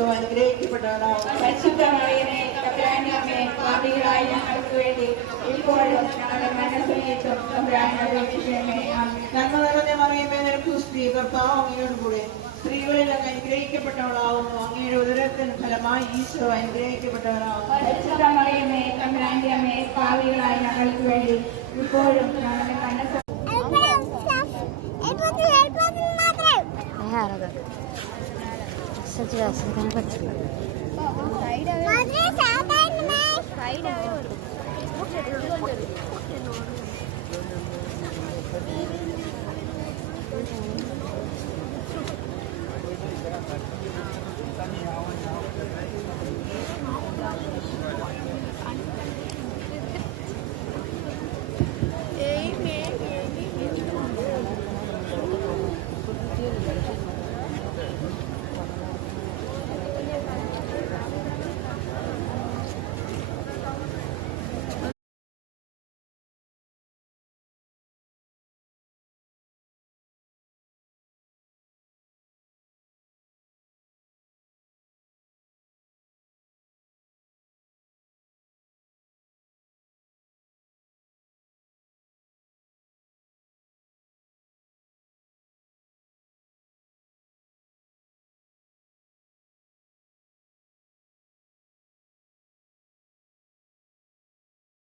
ഈശോ അനുഗ്രഹിക്കപ്പെട്ടവനാകും. പരിശുദ്ധമറിയമേ തമ്പുരാന്റെ അമ്മേ, പാപികളായ ഞങ്ങൾക്ക് വേണ്ടി ഇപ്പോഴും ഞങ്ങളുടെ മരണസമയത്തും തമ്പുരാനോട് അപേക്ഷിക്കണമേ. ആമേൻ. നന്മ നിറഞ്ഞ മറിയമേ, നിനക്ക് സ്ത്രീ കർത്താവ് അങ്ങയോട് കൂടെ സ്ത്രീകളിൽ അങ്ങ് അനുഗ്രഹിക്കപ്പെട്ടവളാകുന്നു. അങ്ങയുടെ ഉദരത്തിന് ഫലമായി ഈശോ അനുഗ്രഹിക്കപ്പെട്ടവനാകുന്നു. പരിശുദ്ധമറിയമേ തമ്പുരാന്റെ അമ്മേ, പാപികളായ ഞങ്ങൾക്ക് വേണ്ടി ഇപ്പോഴും ഞങ്ങളുടെ മരണസമയത്തും